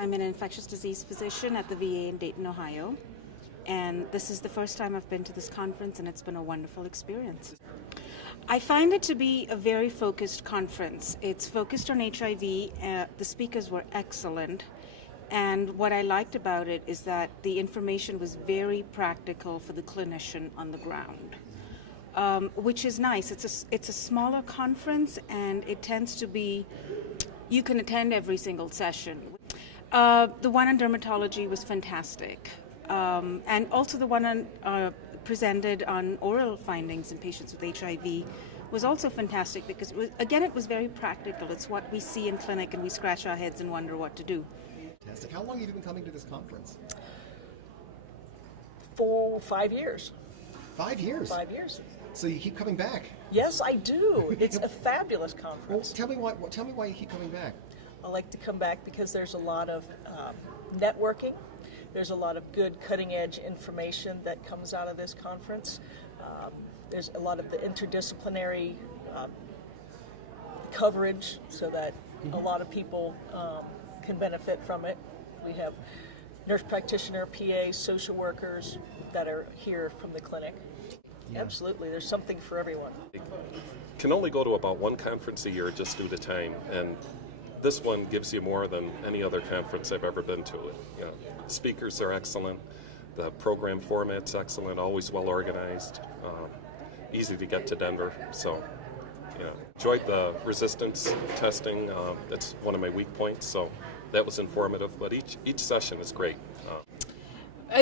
I'm an infectious disease physician at the VA in Dayton, Ohio, and this is the first time I've been to this conference, and it's been a wonderful experience. I find it to be a very focused conference. It's focused on HIV. The speakers were excellent, and what I liked about it is that the information was very practical for the clinician on the ground, which is nice. It's a smaller conference, and it tends to be, you can attend every single session. The one on dermatology was fantastic, and also the one on presented on oral findings in patients with HIV was also fantastic because, it was very practical. It's what we see in clinic, and we scratch our heads and wonder what to do. Fantastic. How long have you been coming to this conference? 5 years. 5 years? 5 years. So you keep coming back? Yes, I do. It's a fabulous Well, conference. tell me why you keep coming back. I like to come back because there's a lot of networking. There's a lot of good cutting-edge information that comes out of this conference. There's a lot of the interdisciplinary coverage so that a lot of people can benefit from it. We have nurse practitioner, PAs, social workers that are here from the clinic. Yeah. Absolutely, there's something for everyone. Can only go to about one conference a year just due to time, and this one gives you more than any other conference I've ever been to. You know, speakers are excellent, the program format's excellent, always well organized, easy to get to Denver. So, enjoyed the resistance testing. That's one of my weak points, so that was informative. But each session is great.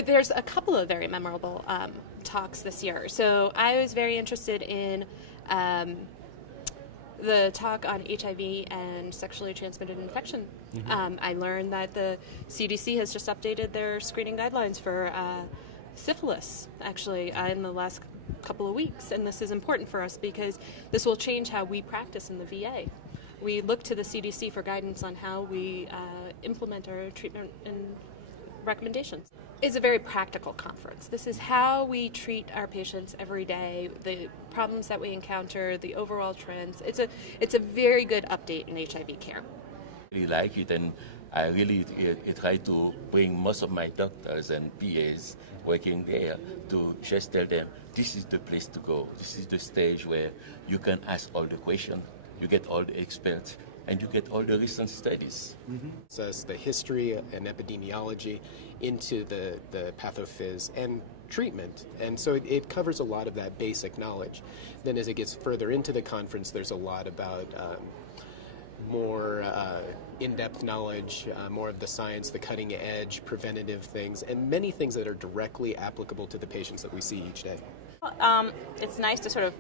There's a couple of very memorable talks this year. So I was very interested in the talk on HIV and sexually transmitted infection. I learned that the CDC has just updated their screening guidelines for syphilis, actually, in the last couple of weeks. And this is important for us because this will change how we practice in the VA. We look to the CDC for guidance on how we implement our treatment and recommendations. It's a very practical conference. This is how we treat our patients every day, the problems that we encounter, the overall trends. It's a very good update in HIV care. I really like it, and I really try to bring most of my doctors and PAs working there to just tell them this is the place to go. This is the stage where you can ask all the questions, you get all the experts, and you get all the recent studies. It's the history and epidemiology into the pathophys and treatment. And so it covers a lot of that basic knowledge. Then as it gets further into the conference, there's a lot about more in-depth knowledge, more of the science, the cutting edge, preventative things, and many things that are directly applicable to the patients that we see each day. It's nice to sort of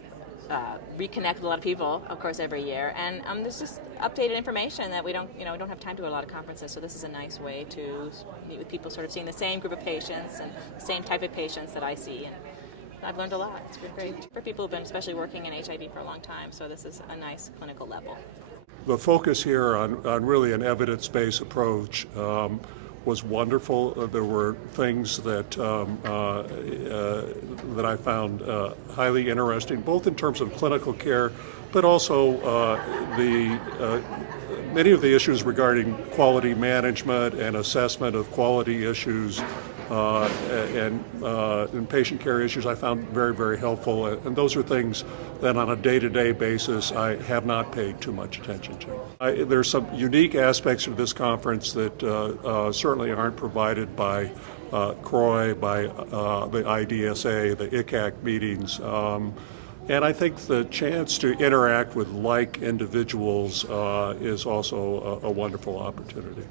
reconnect with a lot of people, of course, every year, and there's just updated information that we don't have time to go to a lot of conferences. So this is a nice way to meet with people, sort of seeing the same group of patients and the same type of patients that I see. And I've learned a lot. It's been great for people who've been especially working in HIV for a long time. So this is a nice clinical level. The focus here on really an evidence-based approach was wonderful. There were things that that I found highly interesting, both in terms of clinical care, but also many of the issues regarding quality management and assessment of quality issues and patient care issues I found very, very helpful. And those are things that on a day-to-day basis I have not paid too much attention to. There's some unique aspects of this conference that certainly aren't provided by CROI, by the IDSA, the ICAC meetings. And I think the chance to interact with like individuals is also a wonderful opportunity.